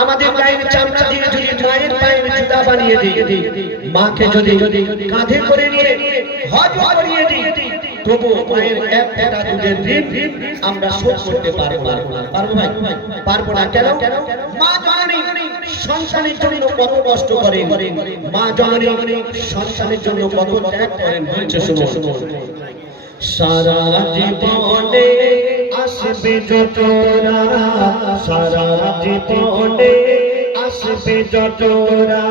আমাদের গায়ের চামড়া দিয়ে যদি মায়ের পায়ের জুতা বানিয়ে দিই, মাকে যদি কাঁধে করে নিয়ে হজ করিয়ে দিই, তবু মায়ের এক ফোঁটা দুধের ঋণ আমরা শোধ করতে পারবো না। পারবো ভাই? পারবো না। কেন? মা জননী সন্তানের জন্য কত কষ্ট করেন, মা জননী সন্তানের জন্য কত ত্যাগ করেন। বলছে শুনো, সারা জীবনে আসবে যতরা, সারা জীবনে আসবে যতরা,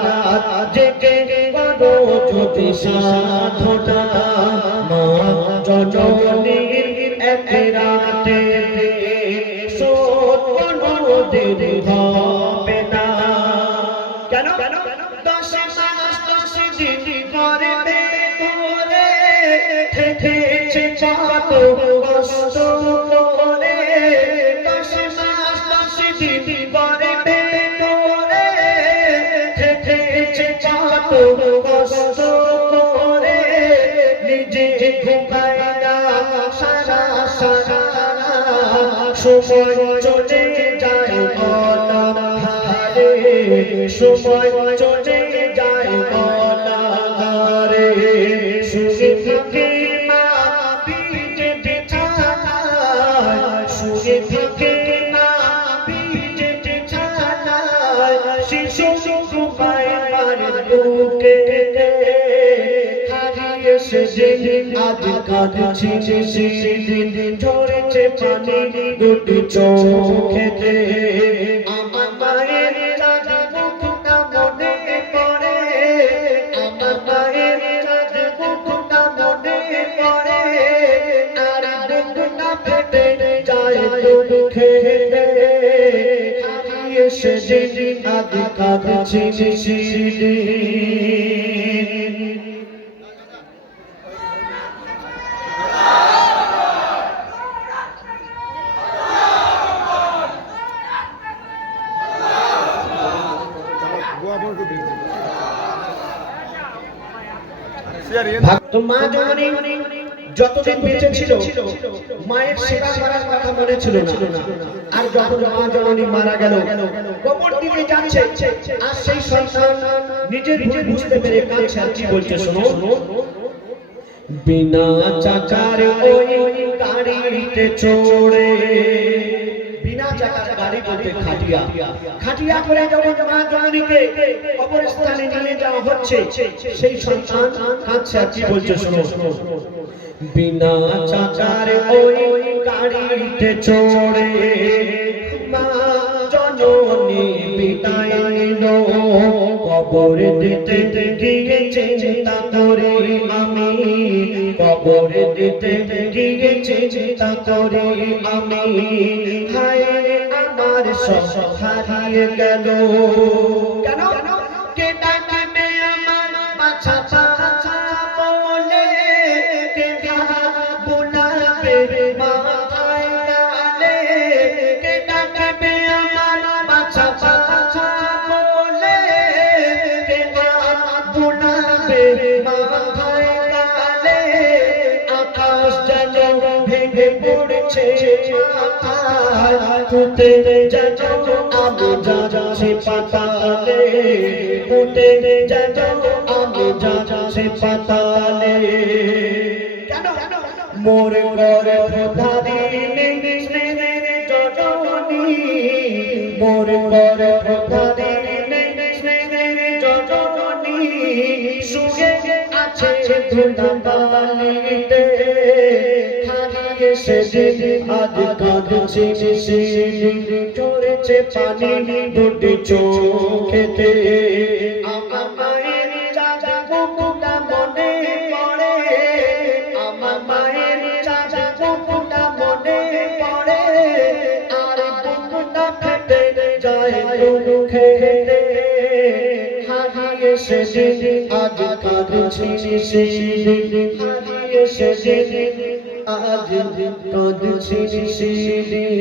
জেগে করো যদি সাধনা, মা জননীর এক রাতে শোধ কোনোদিন হবে না। কেন? 10 মাস 10 দিন করে করে থেকেছে কত কষ্ট করে, 10 মাস 10 দিন করে করে থেকেছে কত কষ্ট করে, নিজে ঘুমায় না সারা সারা, সময় চলে যায় অনাহারে, সময় চলে যায় অনাহারে, শুয়ে থাকে মা পিঠে বিছানায়, শুয়ে থাকে মা পিঠে বিছানায়, শিশু ঘুমায় মার বুকে, হারিয়ে সেদিন আজ কাঁদছি সেদিন, ঝরেছে পানি দুটি চোখেতে, আমার মায়ের চাঁদ মুখটা মনে পড়ে, আমার মায়ের চাঁদ মুখটা মনে পড়ে, আর বুকটা ফেটে যায় দুঃখেতে, হারিয়ে সেদিন আজ কাঁদছি সেদিন। তো মা জননী যতদিন বেঁচে ছিল মায়ের সেবা করার কথা মনে ছিল না, আর যখন মা জননী মারা গেল, কবর দিকে যাচ্ছে, আর সেই সন্তান নিজের ভুল বুঝতে পেরে কাঁদছে। আর কি বলছে শোনো, বিনা চাকার ওই গাড়িতে চড়ে, বিনা চাকার গাড়ি বলতে খাটিয়া, খাটিয়া করে যখন মা জননীকে কবরস্থানে নিয়ে যাওয়া হচ্ছে, সেই সন্তান কাঁদছে। আর কি বলছে শোনো, বিনা চাকার ওই গাড়িতে চড়ে মা জননী বিদায় নিল, কবর দিতে গিয়েছে চিন্তা করে আমি, কবর দিতে গিয়েছে চিন্তা করে আমি, হায় আমার সব হারিয়ে গেল। কেন? কে ডাকবে আমার বাছা বাছা বলে, কে বুলাবে মাথায় ডালে, কে ডাকবে আমার বাছা বাছা বলে, কে বুলাবে মাথায় ডালে, আকাশ যেন ভেঙে পড়ছে মাথায়, ফুটে যেন আমি যাচ্ছি পাতালে, ফুটে যেন আমি যাচ্ছি পাতালে। কেন? মোর ঘরে প্রধানী স্নেহের জননী, মোর ঘরে প্রধানী স্নেহের জননী, শুয়ে আছে ধুলাবালিতে, হারিয়ে সেদিন আজ কাঁদছি সেদিন, ঝরেছে পানি দুটি চোখেতে, আমার মায়ের চাঁদ মুখটা মনে পড়ে, আমার মায়ের চাঁদ মুখটা মনে পড়ে, আর বুকটা ফেটে যায় দুঃখেতে, হারিয়ে সেদিন আজ কাঁদছি সেদিন, হারিয়ে সেদিন আজ কাঁদছি সেদিন।